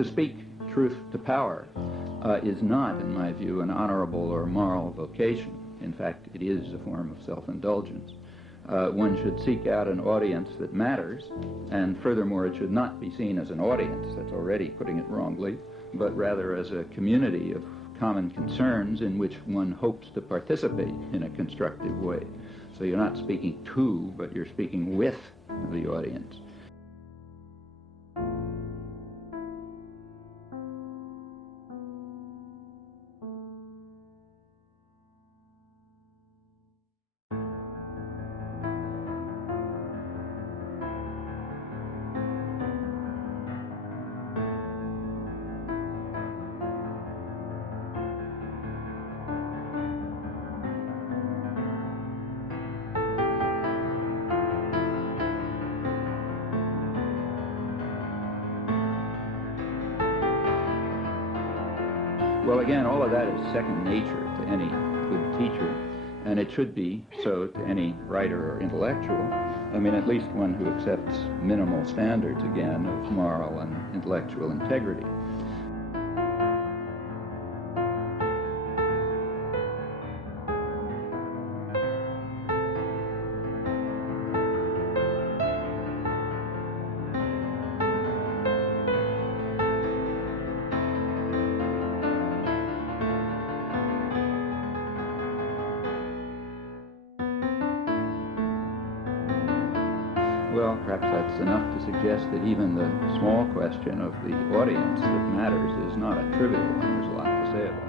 To speak truth to power is not, in my view, an honorable or moral vocation. In fact, it is a form of self-indulgence. One should seek out an audience that matters, and furthermore, it should not be seen as an audience, that's already putting it wrongly, but rather as a community of common concerns in which one hopes to participate in a constructive way. So you're not speaking to, but you're speaking with the audience. Well, again, all of that is second nature to any good teacher, and it should be so to any writer or intellectual. I mean, at least one who accepts minimal standards, again, of moral and intellectual integrity. Well, perhaps that's enough to suggest that even the small question of the audience that matters is not a trivial one. There's a lot to say about it.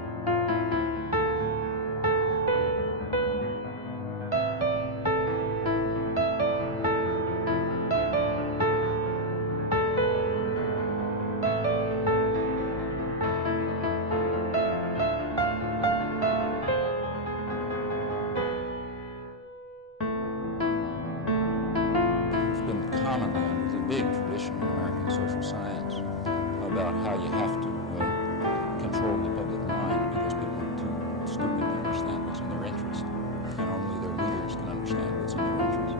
Commonly, and there's a big tradition in American social science about how you have to control the public mind because people are too stupid to understand what's in their interest, and only their leaders can understand what's in their interest.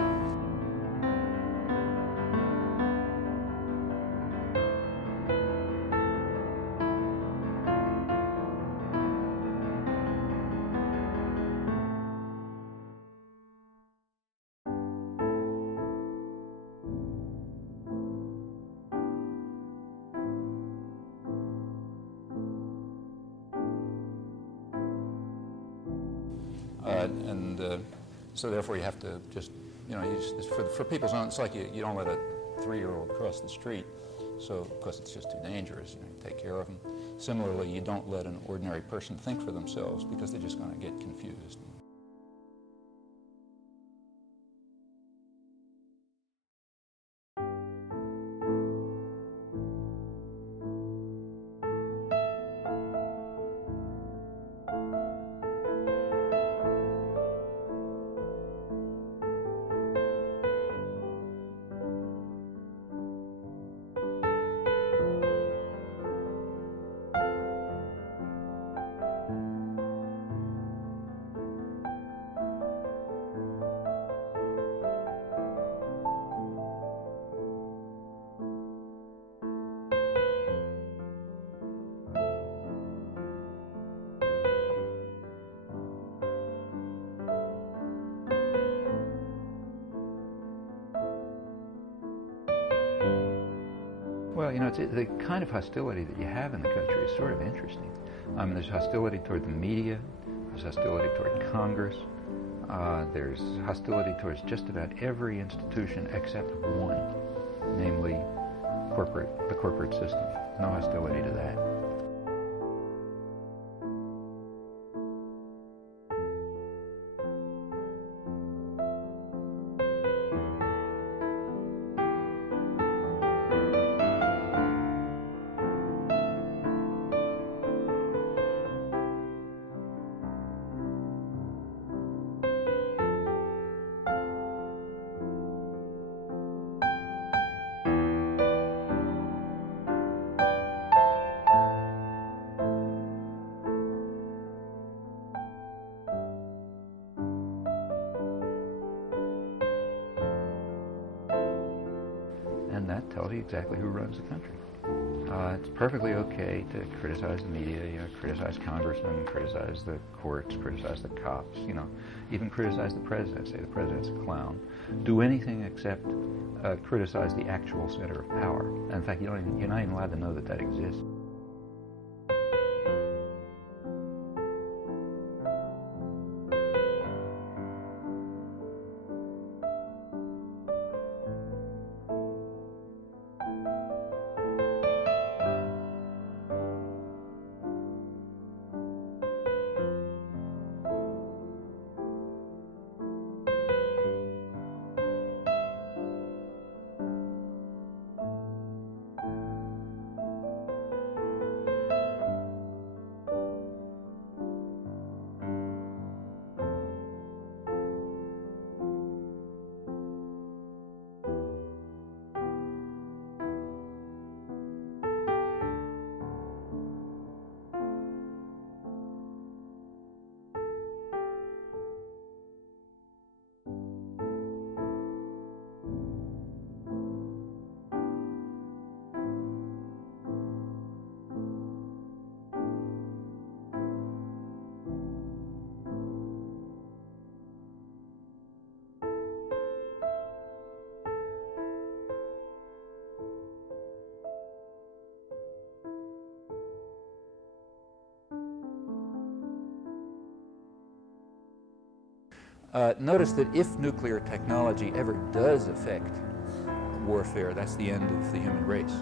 So therefore you have to just, for people's own, it's like you don't let a 3-year-old cross the street, so because it's just too dangerous, you take care of them. Similarly, you don't let an ordinary person think for themselves because they're just going to get confused. Well, it's the kind of hostility that you have in the country is sort of interesting. There's hostility toward the media, there's hostility toward Congress, there's hostility towards just about every institution except one, namely the corporate system. No hostility to that. And that tells you exactly who runs the country. It's perfectly okay to criticize the media, criticize congressmen, criticize the courts, criticize the cops, even criticize the president, say the president's a clown. Do anything except criticize the actual center of power. And in fact, you're not even allowed to know that exists. Notice that if nuclear technology ever does affect warfare, that's the end of the human race.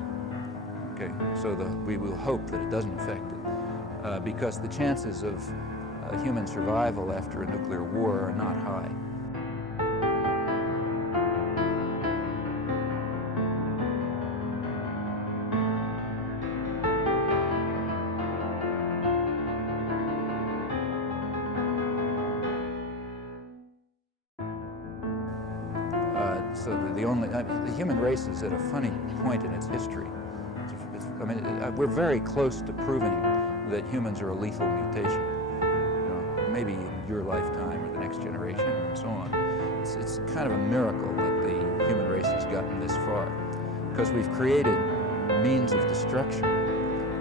Okay, so we will hope that it doesn't affect it, because the chances of human survival after a nuclear war are not high. So the human race is at a funny point in its history. We're very close to proving that humans are a lethal mutation. Maybe in your lifetime or the next generation and so on. It's kind of a miracle that the human race has gotten this far, because we've created means of destruction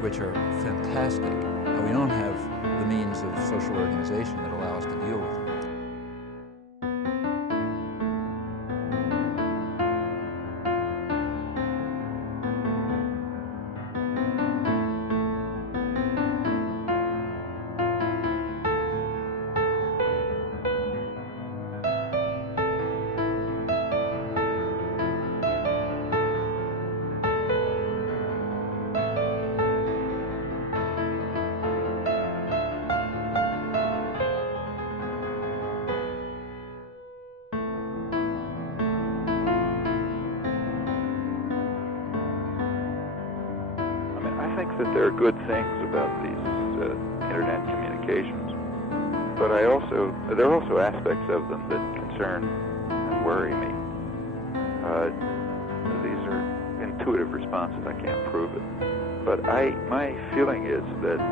which are fantastic, and we don't have the means of social organization that allow us to deal with it. I think that there are good things about these internet communications, but there are also aspects of them that concern and worry me. These are intuitive responses. I can't prove it, but my feeling is that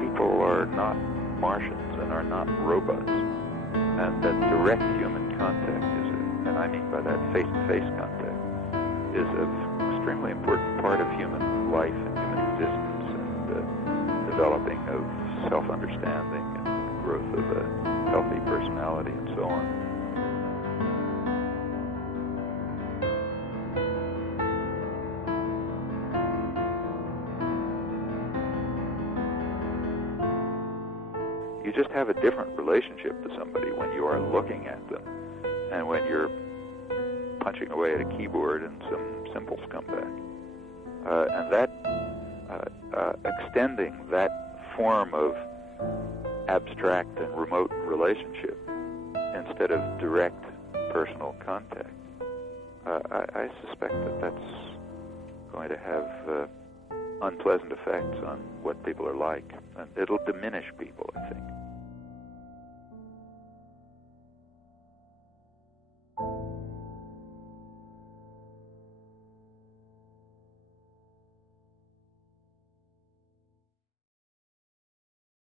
people are not Martians and are not robots, and that direct human contact and I mean by that face-to-face contact, is an extremely important part of human life and human existence, and developing of self-understanding and growth of a healthy personality and so on. You just have a different relationship to somebody when you are looking at them and when you're punching away at a keyboard and some symbols come back. And that extending that form of abstract and remote relationship instead of direct personal contact, I suspect that that's going to have unpleasant effects on what people are like, and it'll diminish people, I think.